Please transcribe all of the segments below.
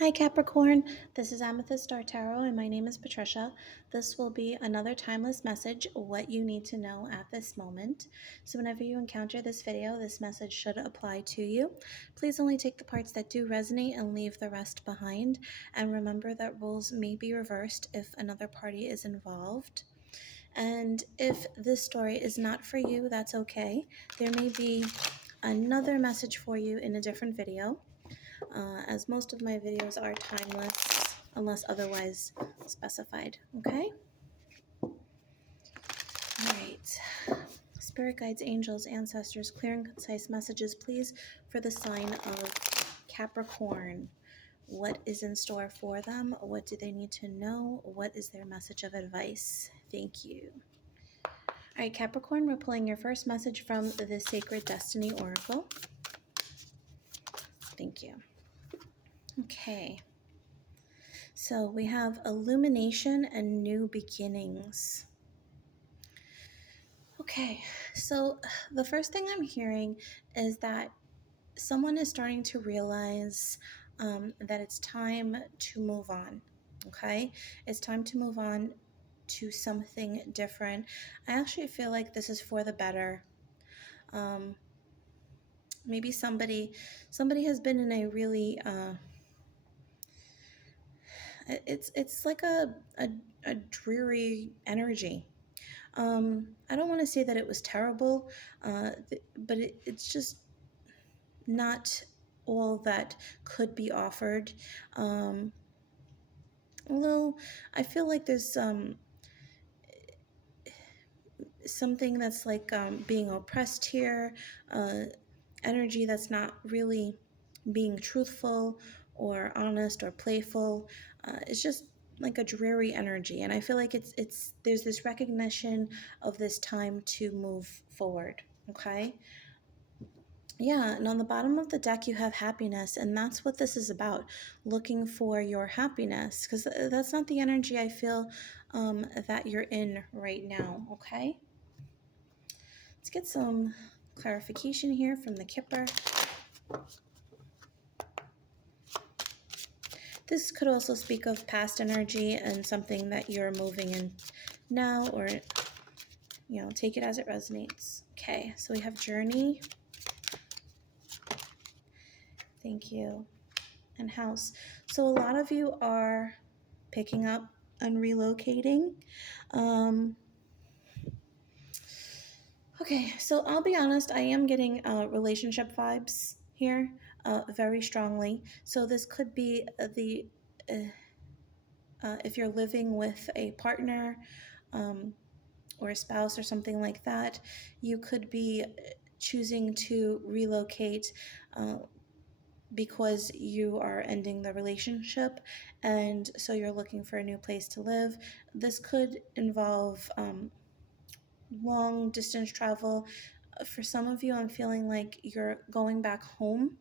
Hi Capricorn, this is Amethyst Star Tarot and my name is Patricia. This will be another timeless message, what you need to know at this moment. So whenever you encounter this video, this message should apply to you. Please only take the parts that do resonate and leave the rest behind. And remember that roles may be reversed if another party is involved. And if this story is not for you, that's okay. There may be another message for you in a different video. As most of my videos are timeless unless otherwise specified. Okay? All right. Spirit guides, angels, ancestors, clear and concise messages, please, for the sign of Capricorn. What is in store for them? What do they need to know? What is their message of advice? Thank you. All right, Capricorn, we're pulling your first message from the Sacred Destiny Oracle. Thank you. Okay. So we have illumination and new beginnings. Okay, so the first thing I'm hearing is that someone is starting to realize that it's time to move on. Okay, it's time to move on to something different. I actually feel like this is for the better. Maybe somebody has been in a really it's like a dreary energy. I don't want to say that it was terrible, but it's just not all that could be offered. Although I feel like there's something that's like being oppressed here, energy that's not really being truthful or honest or playful. It's just like a dreary energy, and I feel like it's there's this recognition of this time to move forward. Okay. Yeah, and on the bottom of the deck, you have happiness, and that's what this is about, looking for your happiness, because that's not the energy I feel that you're in right now, okay? Let's get some clarification here from the Kipper. This could also speak of past energy and something that you're moving in now, or, take it as it resonates. Okay, so we have journey. Thank you. And house. So a lot of you are picking up and relocating. Okay, so I'll be honest, I am getting relationship vibes here very strongly. So this could be if you're living with a partner or a spouse or something like that, you could be choosing to relocate because you are ending the relationship, and so you're looking for a new place to live. This could involve long distance travel. For some of you, I'm feeling like you're going back home.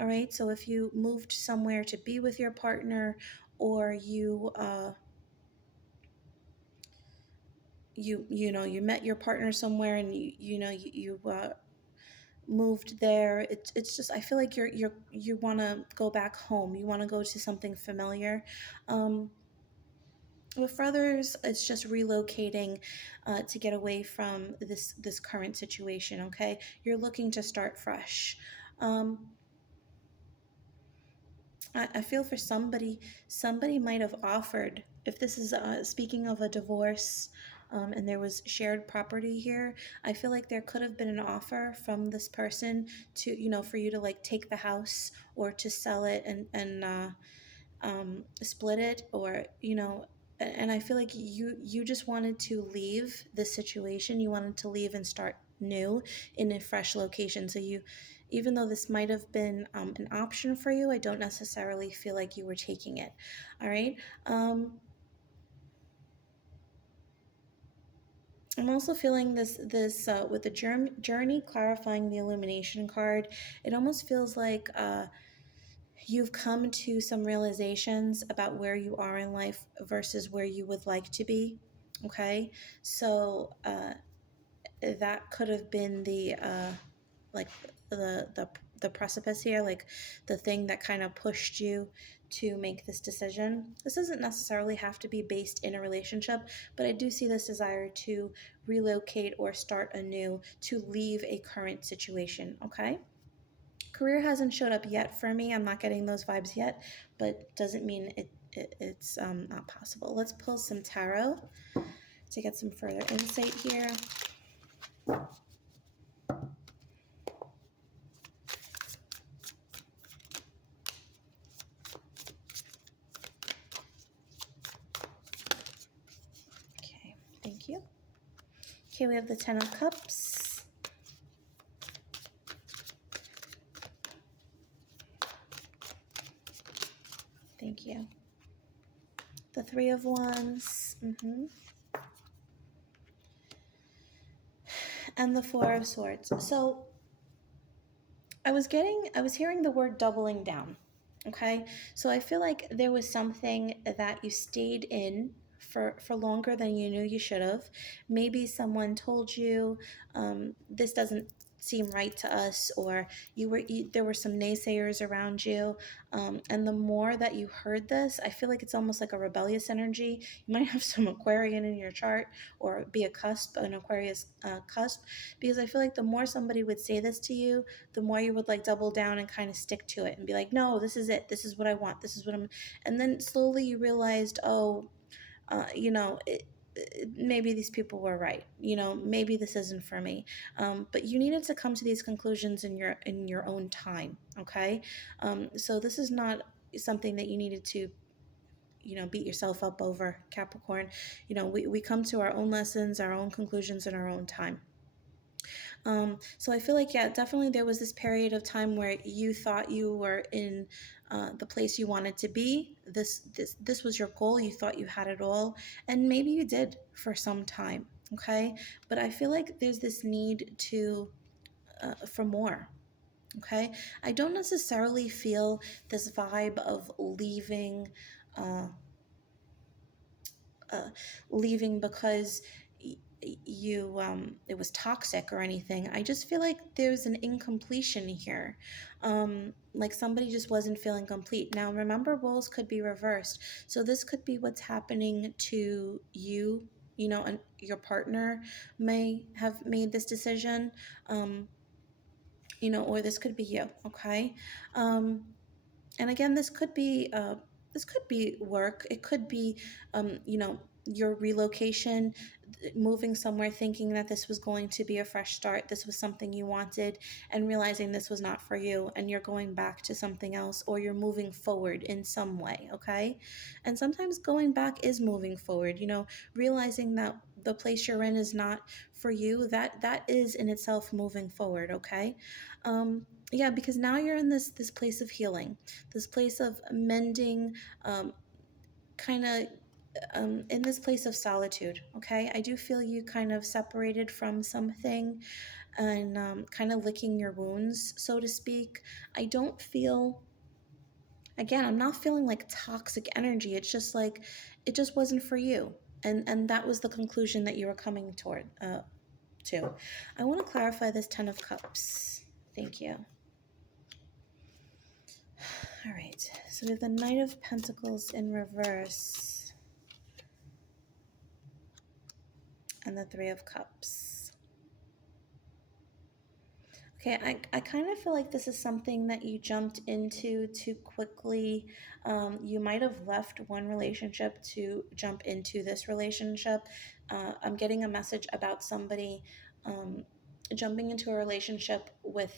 All right, so if you moved somewhere to be with your partner, or you you met your partner somewhere, and you moved there, it's just, I feel like you want to go back home, you want to go to something familiar. But for others, it's just relocating to get away from this current situation. Okay, you're looking to start fresh. I feel for somebody might have offered, if this is speaking of a divorce, and there was shared property here, I feel like there could have been an offer from this person to, for you to like take the house or to sell it and split it, or and I feel like you just wanted to leave the situation, you wanted to leave and start new in a fresh location. So you, even though this might have been an option for you, I don't necessarily feel like you were taking it. All right. I'm also feeling this with the journey, clarifying the illumination card. It almost feels like you've come to some realizations about where you are in life versus where you would like to be. Okay, so that could have been the like the the precipice here, like the thing that kind of pushed you to make this decision. This doesn't necessarily have to be based in a relationship, but I do see this desire to relocate or start anew, to leave a current situation, okay? Career hasn't showed up yet for me. I'm not getting those vibes yet, but doesn't mean it's not possible. Let's pull some tarot to get some further insight here. Okay, thank you. Okay, we have the Ten of Cups. Thank you. The Three of Wands. And the Four of Swords. So I was hearing the word doubling down. Okay. So I feel like there was something that you stayed in for longer than you knew you should have. Maybe someone told you, this doesn't seem right to us, or there were some naysayers around you, and the more that you heard this, I feel like it's almost like a rebellious energy. You might have some Aquarian in your chart, or be an Aquarius cusp, because I feel like the more somebody would say this to you, the more you would like double down and kind of stick to it and be like, no, this is it, this is what I want, this is what I'm. And then slowly you realized, oh, you know, maybe these people were right, you know, maybe this isn't for me. But you needed to come to these conclusions in your own time. Okay. So this is not something that you needed to, you know, beat yourself up over, Capricorn. You know, we come to our own lessons, our own conclusions in our own time. So I feel like, yeah, definitely there was this period of time where you thought you were in the place you wanted to be. This was your goal. You thought you had it all, and maybe you did for some time. Okay, but I feel like there's this need to for more. Okay, I don't necessarily feel this vibe of leaving. Uh, Leaving because you it was toxic or anything. I just feel like there's an incompletion here. Like somebody just wasn't feeling complete. Now remember, roles could be reversed, so this could be what's happening to you. You know, and your partner may have made this decision, you know, or this could be you. Okay. And again, this could be work. It could be, you know, your relocation, moving somewhere, thinking that this was going to be a fresh start, this was something you wanted, and realizing this was not for you, and you're going back to something else, or you're moving forward in some way. Okay, and sometimes going back is moving forward. You know, realizing that the place you're in is not for you, that is in itself moving forward. Okay. Yeah, because now you're in this place of healing, this place of mending, kind of, in this place of solitude. Okay, I do feel you kind of separated from something, and kind of licking your wounds, so to speak. I don't feel, again, I'm not feeling like toxic energy. It's just like it just wasn't for you, and that was the conclusion that you were coming toward to. I want to clarify this Ten of Cups. Thank you. All right, so we have the Knight of Pentacles in reverse and the Three of Cups. Okay, I kind of feel like this is something that you jumped into too quickly. You might have left one relationship to jump into this relationship. I'm getting a message about somebody jumping into a relationship with,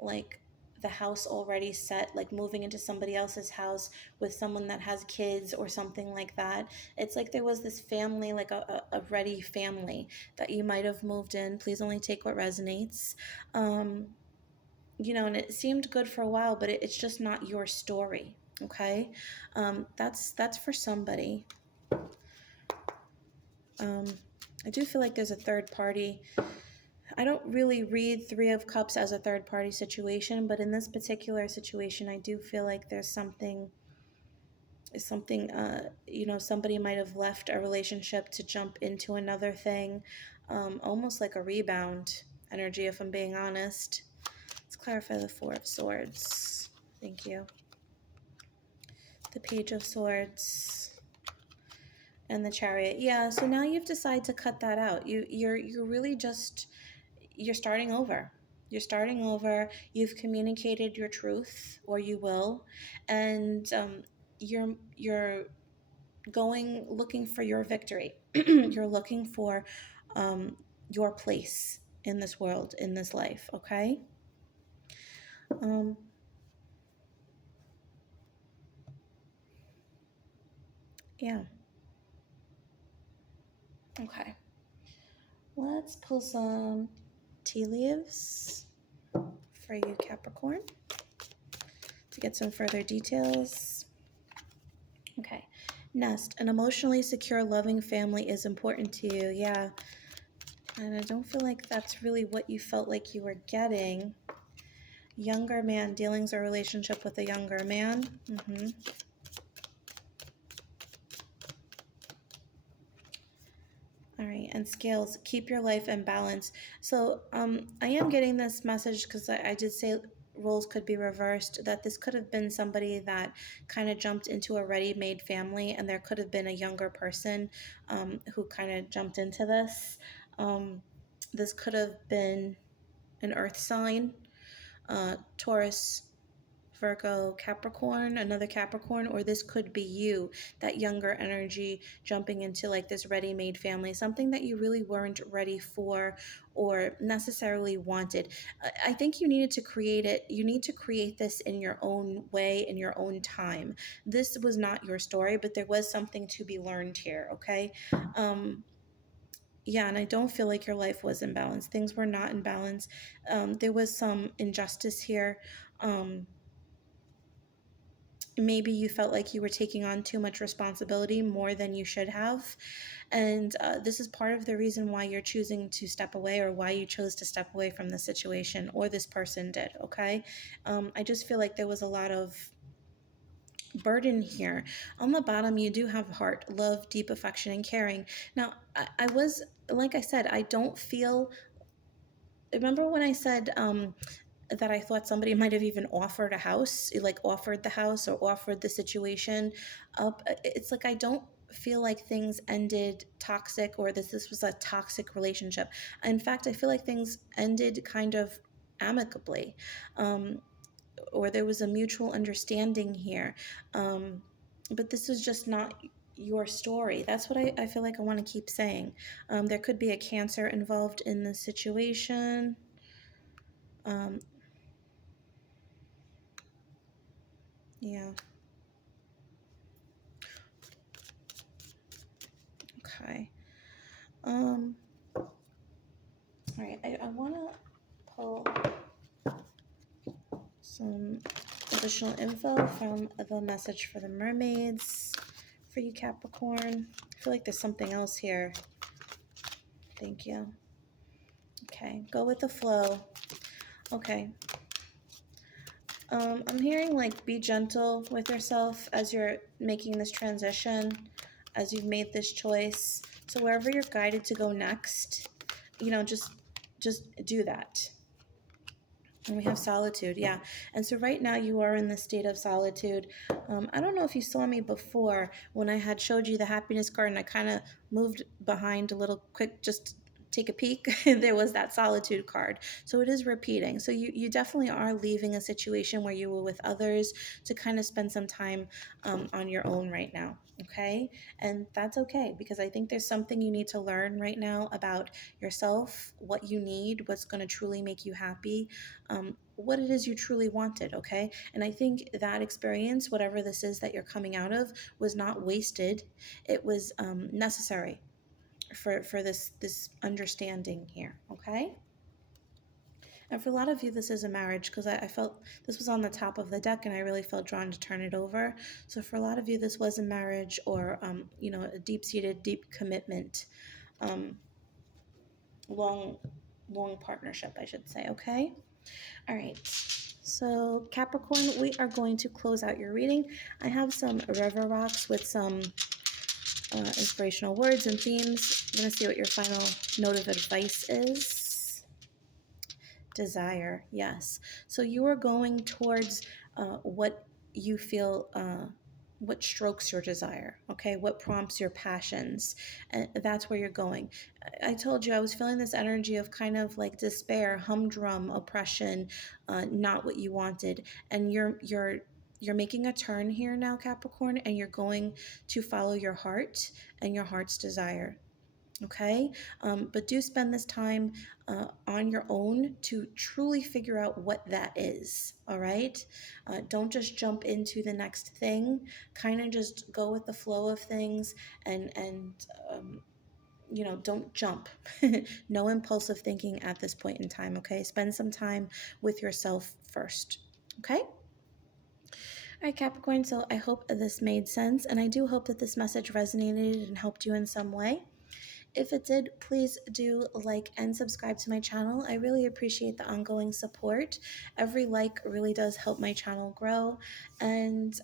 like, the house already set, like moving into somebody else's house with someone that has kids or something like that. It's like there was this family, like a ready family that you might have moved in. Please only take what resonates. You know, and it seemed good for a while, but it's just not your story. Okay. That's for somebody. I do feel like there's a third party. I don't really read Three of Cups as a third party situation, but in this particular situation, I do feel like there's something, you know, somebody might have left a relationship to jump into another thing, almost like a rebound energy, if I'm being honest. Let's clarify the Four of Swords. Thank you. The Page of Swords and the Chariot. Yeah, so now you've decided to cut that out. You're really just, you're starting over. You're starting over. You've communicated your truth, or you will, and you're going looking for your victory. You're looking for your place in this world, in this life. Okay. Um, yeah. Okay. Let's pull some tea leaves for you, Capricorn, to get some further details. Okay. Nest, an emotionally secure, loving family is important to you. Yeah. And I don't feel like that's really what you felt like you were getting. Younger man, dealings or relationship with a younger man. All right, and scales, keep your life in balance. So I am getting this message because I did say roles could be reversed, that this could have been somebody that kind of jumped into a ready-made family, and there could have been a younger person who kind of jumped into this. This could have been an earth sign, Taurus, Virgo, Capricorn, another Capricorn, or this could be you, that younger energy jumping into like this ready-made family, something that you really weren't ready for or necessarily wanted. I think you needed to create it. You need to create this in your own way, in your own time. This was not your story, but there was something to be learned here, okay? Yeah, and I don't feel like your life was in balance. Things were not in balance. There was some injustice here. Maybe you felt like you were taking on too much responsibility, more than you should have. And this is part of the reason why you're choosing to step away, or why you chose to step away from the situation, or this person did, okay? I just feel like there was a lot of burden here. On the bottom, you do have heart, love, deep affection, and caring. Now, I was, like I said, I don't feel, remember when I said that I thought somebody might have even offered a house, like offered the house or offered the situation up? It's like I don't feel like things ended toxic, or this was a toxic relationship. In fact, I feel like things ended kind of amicably, or there was a mutual understanding here. But this is just not your story. That's what I feel like I want to keep saying. There could be a Cancer involved in this situation. Yeah. Okay. All right. I want to pull some additional info from the message for the mermaids for you, Capricorn. I feel like there's something else here. Thank you. Okay. Go with the flow. Okay. I'm hearing like be gentle with yourself as you're making this transition, as you've made this choice. So wherever you're guided to go next, just do that. And we have solitude, yeah. And so right now you are in the state of solitude. I don't know if you saw me before when I had showed you the happiness card, and I kind of moved behind a little quick, just take a peek. There was that solitude card. So it is repeating. So you definitely are leaving a situation where you were with others to kind of spend some time on your own right now. Okay. And that's okay, because I think there's something you need to learn right now about yourself, what you need, what's going to truly make you happy, what it is you truly wanted. Okay. And I think that experience, whatever this is that you're coming out of, was not wasted. It was necessary for this understanding here. Okay. And for a lot of you, this is a marriage, because I felt this was on the top of the deck and I really felt drawn to turn it over. So for a lot of you, this was a marriage, or, a deep-seated, deep commitment, long partnership, I should say. Okay. All right. So Capricorn, we are going to close out your reading. I have some river rocks with some inspirational words and themes. I'm going to see what your final note of advice is. desire. Yes. So you are going towards what you feel. What strokes your desire, okay? What prompts your passions? And that's where you're going. I told you I was feeling this energy of kind of like despair, humdrum, oppression, not what you wanted. And you're making a turn here now, Capricorn, and you're going to follow your heart and your heart's desire. Okay, but do spend this time on your own to truly figure out what that is. All right, don't just jump into the next thing. Kind of just go with the flow of things, and don't jump. No impulsive thinking at this point in time. Okay, spend some time with yourself first. Okay. All right, Capricorn, so I hope this made sense, and I do hope that this message resonated and helped you in some way. If it did, please do like and subscribe to my channel. I really appreciate the ongoing support. Every like really does help my channel grow. And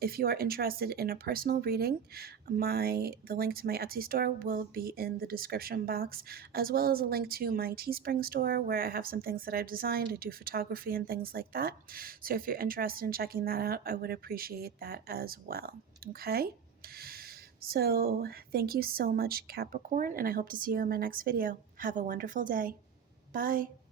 if you are interested in a personal reading, the link to my Etsy store will be in the description box, as well as a link to my Teespring store where I have some things that I've designed. I do photography and things like that. So if you're interested in checking that out, I would appreciate that as well. Okay? So thank you so much, Capricorn, and I hope to see you in my next video. Have a wonderful day. Bye.